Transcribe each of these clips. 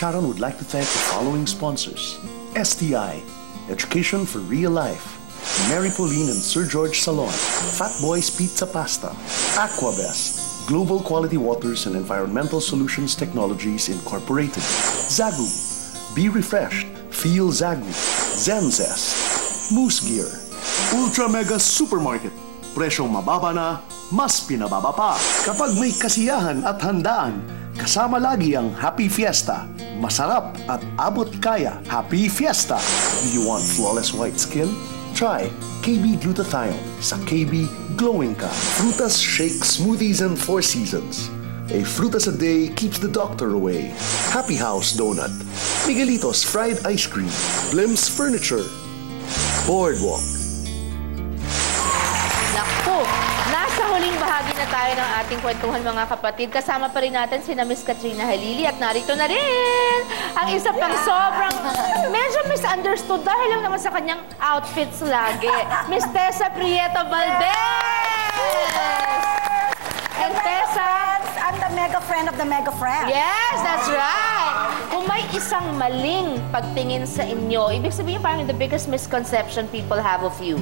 Sharon would like to thank the following sponsors: STI, Education for Real Life; Mary Pauline and Sir George Salon, Fat Boys Pizza Pasta; Aquabest, Global Quality Waters and Environmental Solutions Technologies Incorporated; Zagu, Be Refreshed, Feel Zagu; Zenzest, Moose Gear; Ultra Mega Supermarket. Presyong mababa na, mas pinababa pa. Kapag may kasiyahan at handaan, kasama lagi ang Happy Fiesta. Masarap at abot kaya. Happy Fiesta! Do you want flawless white skin? Try KB Glutathione. Sa KB, glowing ka. Frutas Shake Smoothies and Four Seasons. A frutas a day keeps the doctor away. Happy House Donut. Miguelitos Fried Ice Cream. Blim's Furniture. Boardwalk. Naku, nasa huling bahagi na tayo ng ating kwentuhan, mga kapatid. Kasama pa rin natin sina Miss Katrina Halili at narito na rin ang isa pang sobrang medyo misunderstood dahil lang naman sa kanyang outfits lagi. Miss Tessa Prieto Valdez! And Tessa, I'm the mega friend of the mega friend. yes, that's right! Kung may isang maling pagtingin sa inyo, ibig sabihin parang the biggest misconception people have of you.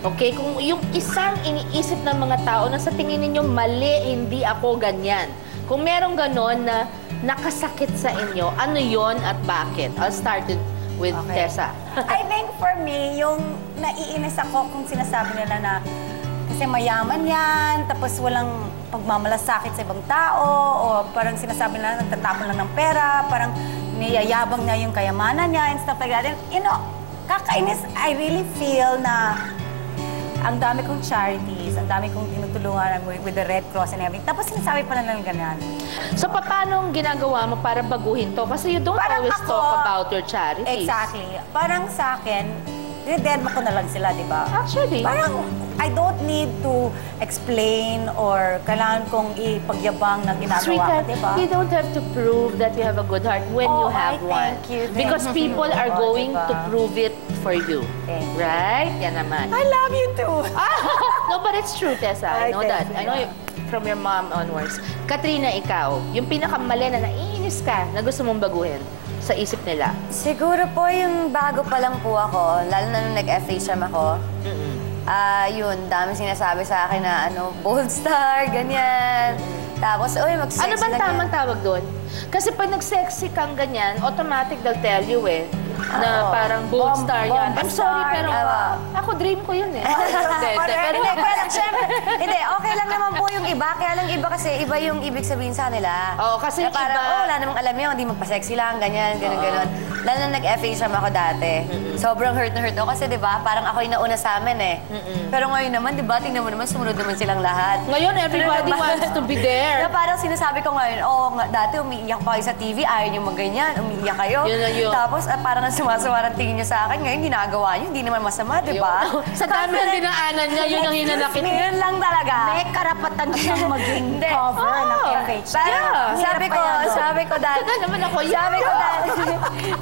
Okay, kung yung isang iniisip ng mga tao na sa tingin ninyo mali, hindi ako ganyan. Kung merong ganon na nakasakit sa inyo, ano yon at bakit? I'll start with Tessa. I think for me, yung naiinis ako kung sinasabi nila na kasi mayaman yan, tapos walang pagmamalasakit sa ibang tao, o parang sinasabi nila nagtatapon lang ng pera, parang niyayabang niya yung kayamanan niya and stuff like that. And, you know, kakainis, I really feel na ang dami kong charities, ang dami kong tinutulungan with the Red Cross and everything. Tapos sinasabi pa lang ganyan. So, paano ang ginagawa mo para baguhin to? Kasi you don't Parang always ako, talk about your charities. Exactly. Parang sa akin, dinedemo ko na lang sila, di ba? Actually. Parang, I don't need to explain or kailangan kong ipagyabang na ginagawa ko, Sweetheart, di ba? you don't have to prove that you have a good heart when you have one. Thank you. Because people are going to prove it for you. Thank you. Right? Yan naman. I love you too. No, but it's true, Tessa. I know that. thank I know you. from your mom onwards. Katrina, ikaw, yung pinakamali na naiinis ka na gusto mong baguhin sa isip nila. Siguro po yung bago pa lang po ako, lalo na nung nag-FHM ako, yun, dami sinasabi sa akin na bold star, ganyan. Tapos, uy, mag-sexy Ano bang lang yan. tamang tawag doon? Kasi pag nag-sexy kang ganyan, automatic they'll tell you na parang bold star yan. I'm sorry, pero ako dream ko yun eh. Hindi, kaya lang, syempre, hindi, okay lang naman po yung iba. Kaya lang iba kasi, iba yung ibig sabihin sa nila. Oo, kasi na parang, iba. wala namang alam yun, hindi magpa-sexy lang, ganyan, ganon. Lalo na nag-FHM ako dati. Sobrang hurt na hurt ako kasi, di ba, parang ako yung nauna sa amin eh. Pero ngayon naman, di ba, tingnan mo naman, sumunod naman silang lahat. Ngayon, everybody wants to be there. Na parang sinasabi ko ngayon, dati umiiyak pa kayo sa TV, ayaw niyo magganyan, umiiyak kayo. Yun na yun. Tapos parang sumasawa ng tingin niyo sa akin, ngayon ginagawa niyo, hindi naman masama, di ba? Sa dami ng dinaanan niya, yun ang hinanakit niya. Yun lang talaga. May karapatan siyang maging cover ng FH. Sabi ko dati. Kaya naman ako,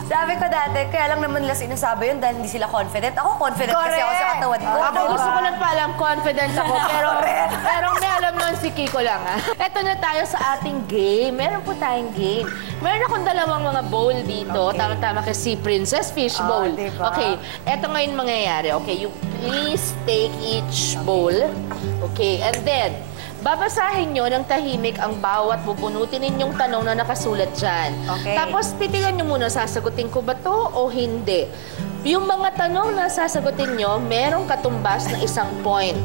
Sabi ko dati, kaya lang naman nila sinasabi yun dahil hindi sila confident. Ako confident kasi ako sa katawan ko. Ako gusto ko lang palang confident ako, pero may alam nun si Kiko lang, ha? Eto na tayo sa ating game. Meron po tayong game. Meron akong dalawang mga bowl dito. Tama-tama kasi Princess Fish Bowl. Diba? Okay, eto ngayon mangyayari. Okay, you please take each bowl. Okay, and then, babasahin nyo ng tahimik ang bawat bubunutin ninyong tanong na nakasulat dyan. Okay. Tapos, titingnan nyo muna, sasagutin ko ba to o hindi? Yung mga tanong na sasagutin nyo, merong katumbas na 1 point.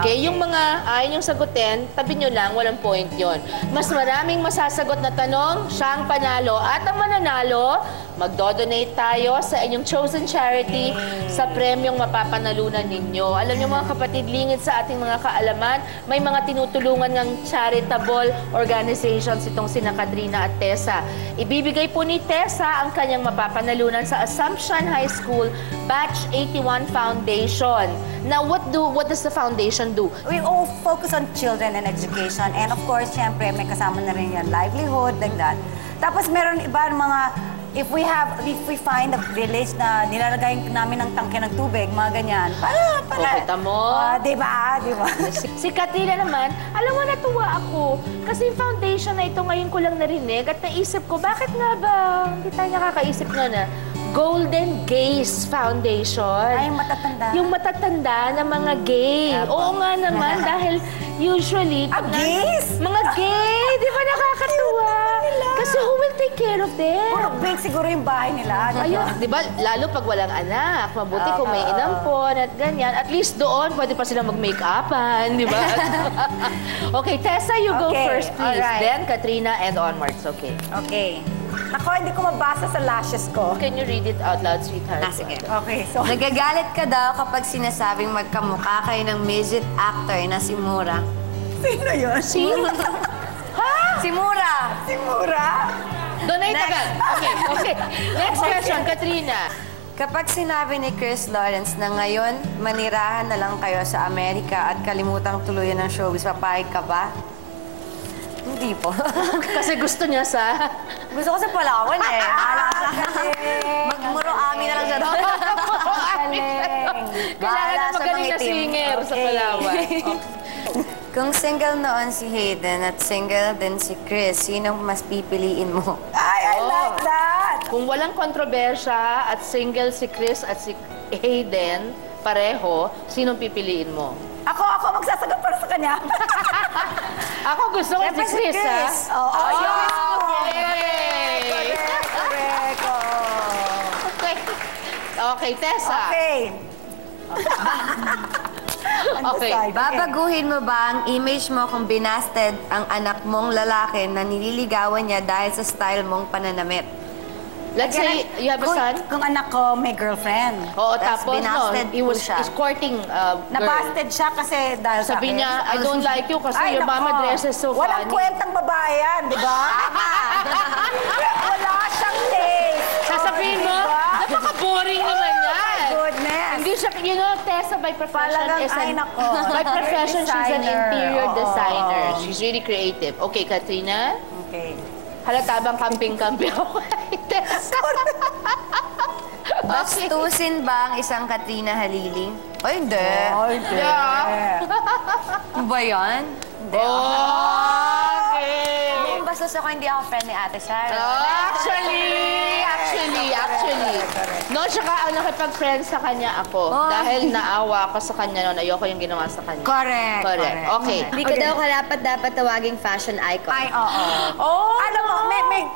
Okay, yung mga ayaw niyong sagutin, tabi nyo lang, walang point yon. Mas maraming masasagot na tanong, siya ang panalo. At ang mananalo, magdo-donate tayo sa inyong chosen charity sa premyong mapapanalunan ninyo. Alam niyo mga kapatid, lingid sa ating mga kaalaman, may mga tinutulungan ng charitable organizations itong sina Katrina at Tessa. Ibibigay po ni Tessa ang kanyang mapapanalunan sa Assumption High School Batch 81 Foundation. Now, what does the foundation do? We all focus on children and education. And of course, syempre, may kasama na rin yan, livelihood, like that. Tapos meron iba mga if we find a village na nilalagay namin ng tangke ng tubig, mga ganyan, para. Kita mo? Diba? Si Katrina naman, alam mo, natuwa ako. Kasi yung foundation na ito ngayon ko lang narinig at naisip ko, bakit nga ba hindi tayo nakakaisip nga na Golden Gaze Foundation. Ay, yung matatanda. Yung matatanda na mga gay. Oo nga naman, dahil usually... Gays? Mga gay! Di ba nakakatuwa? Kasi who will take care of them? Puro big siguro yung bahay nila. Ayun, di ba? Lalo pag walang anak. Mabuti kung may inampon at ganyan. At least doon, pwede pa silang mag-make-upan, di ba? Okay, Tessa, you go first, please. Alright. Then, Katrina and onwards. Okay. Okay. Ako, hindi ko mabasa sa lashes ko. Can you read it out loud, sweetheart? Sige. Okay, so... Nagagalit ka daw kapag sinasabing magkamukha kayo ng midget actor na si Mura. Sino yun? Si Mura! Si Mura? Donate agad. Okay. Next question, Katrina. Kapag sinabi ni Chris Lawrence na ngayon, manirahan na lang kayo sa Amerika at kalimutang tuluyan ng showbiz, papayag ka ba? Hindi po. Kasi gusto niya sa... Gusto ko sa Palawan eh. Magmuro amin na lang siya doon. Kailangan na magaling na singer sa Palawan. Kung single noon si Hayden at single din si Chris, sino mas pipiliin mo? I like that! Kung walang kontrobersya at single si Chris at si Hayden, pareho, sinong pipiliin mo? Ako magsasagot para sa kanya. Ako gusto ko si Chris, ha? Oo. Yay! Correct. Okay, Tessa. Okay. Okay. Babaguhin mo ba ang image mo kung binasted ang anak mong lalaki na nililigawan niya dahil sa style mong pananamit? Let's say you have a son. Kung anak ko may girlfriend. Oo, Tas tapos binasted he was po siya. courting girl. Nabasted siya kasi dahil sa Sabi akin. niya, I don't like you kasi Ay, your nako. mama dresses so Walang funny. kwentang babae yan, di ba? Wala siyang taste. Sasabihin mo, Diba? napaka-boring naman yan. Goodness. Hindi siya, you know, Tessa by profession Talagang, is ay, an... nako. By profession, she's an Designer. interior Oo. designer. She's really creative. Okay, Katrina? Okay. Halata bang camping-camping ako kay Tessa? Bastusin ba ang isang Katrina Halili? Ay, hindi. Okay. Yeah. Ano ba yan? Okay. Kung bastos ako, hindi ako friend ni Ate Sarah. Actually. No, tsaka nakipag-friend sa kanya ako. Oh. Dahil naawa ako sa kanya noon. Ayoko yung ginawa sa kanya. Correct. Okay. Hindi ka daw dapat tawaging fashion icon. Ay, oo. Oh, Alam mo,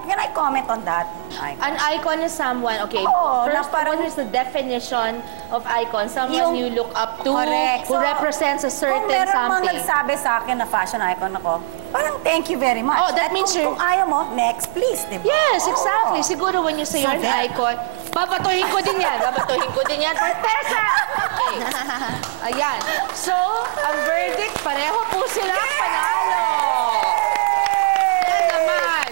can I comment on that? an icon is someone, okay, Oo, na first, parang- what is the definition of icon? Someone Yung- you look up to, Correct. who So, represents a certain Kung meron mang something. nagsabi sa akin na fashion icon ako, parang thank you very much. Oh, that At means kung, you're- kung ayaw mo, next please, di ba? Yes, exactly. Oo. Siguro when you say So you're an there. icon, babatuhin ko din yan. For Tessa! Okay. Ayan. So, ang verdict, pareho po sila panalo. Yan naman.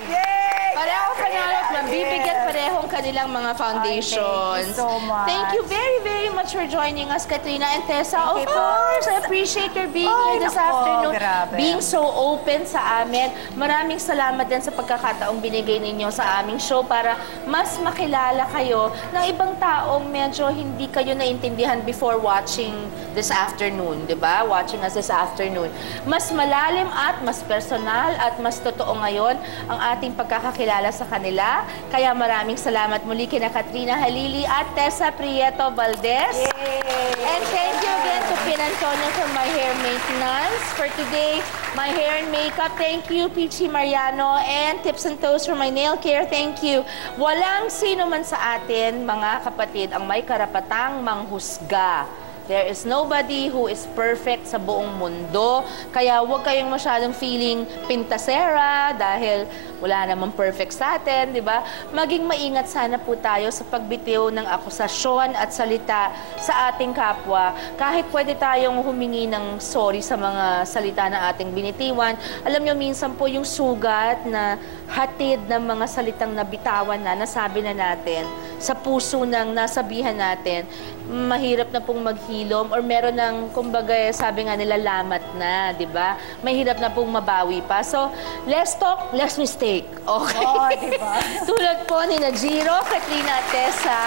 Pareho panalo at mabibigyan parehong kanilang mga foundations. Ay, thank you so much. Thank you very, very much for joining us, Katrina and Tessa. Thank Of you po. course, I appreciate your being Ay, here this nako, afternoon. grabe. Being so open sa amin. Maraming salamat din sa pagkakataong binigay ninyo sa aming show para mas makilala kayo ng ibang taong medyo hindi kayo naintindihan before watching this afternoon, di ba? Watching us this afternoon. Mas malalim at mas personal at mas totoo ngayon ang ating pagkakakilala sa kanila. Kaya maraming salamat muli kina Katrina Halili at Tessa Prieto Valdez. And thank you again to Pin Antonio for my hair maintenance. For today, my hair and makeup, thank you, Peachy Mariano. And Tips and Toes for my nail care, thank you. Walang sino man sa atin, mga kapatid, ang may karapatang manghusga. There is nobody who is perfect sa buong mundo. Kaya huwag kayong masyadong feeling pintasera dahil wala namang perfect sa atin, di ba? Maging maingat sana po tayo sa pagbitiw ng akusasyon at salita sa ating kapwa. Kahit pwede tayong humingi ng sorry sa mga salita na ating binitiwan. Alam nyo, minsan po yung sugat na hatid ng mga salitang nabitawan na, nasabi na natin, sa puso ng nasabihan natin, mahirap na pong maghilom nahihilom or meron ng, kumbaga, sabi nga nila, lamat na, di ba? Mahirap na pong mabawi pa. So, less talk, less mistake. Okay? Oo, diba? Tulad po ni Najiro, Katrina at Tessa,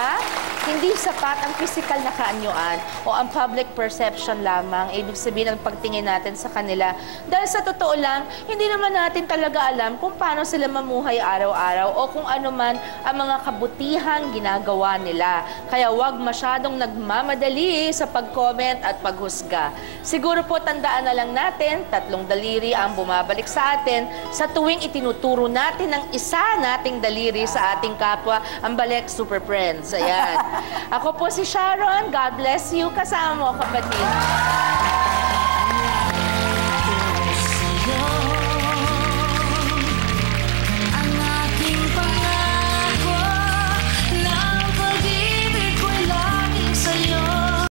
hindi sapat ang physical na kaanyuan o ang public perception lamang. Ibig sabihin ang pagtingin natin sa kanila. Dahil sa totoo lang, hindi naman natin talaga alam kung paano sila mamuhay araw-araw o kung ano man ang mga kabutihang ginagawa nila. Kaya huwag masyadong nagmamadali sa pag-comment at paghusga. Siguro po tandaan na lang natin, 3 daliri ang bumabalik sa atin sa tuwing itinuturo natin ng isa nating daliri sa ating kapwa. Ang balik, super friends. Ayan. Ako po si Sharon. God bless you. Kasama mo, kapatid.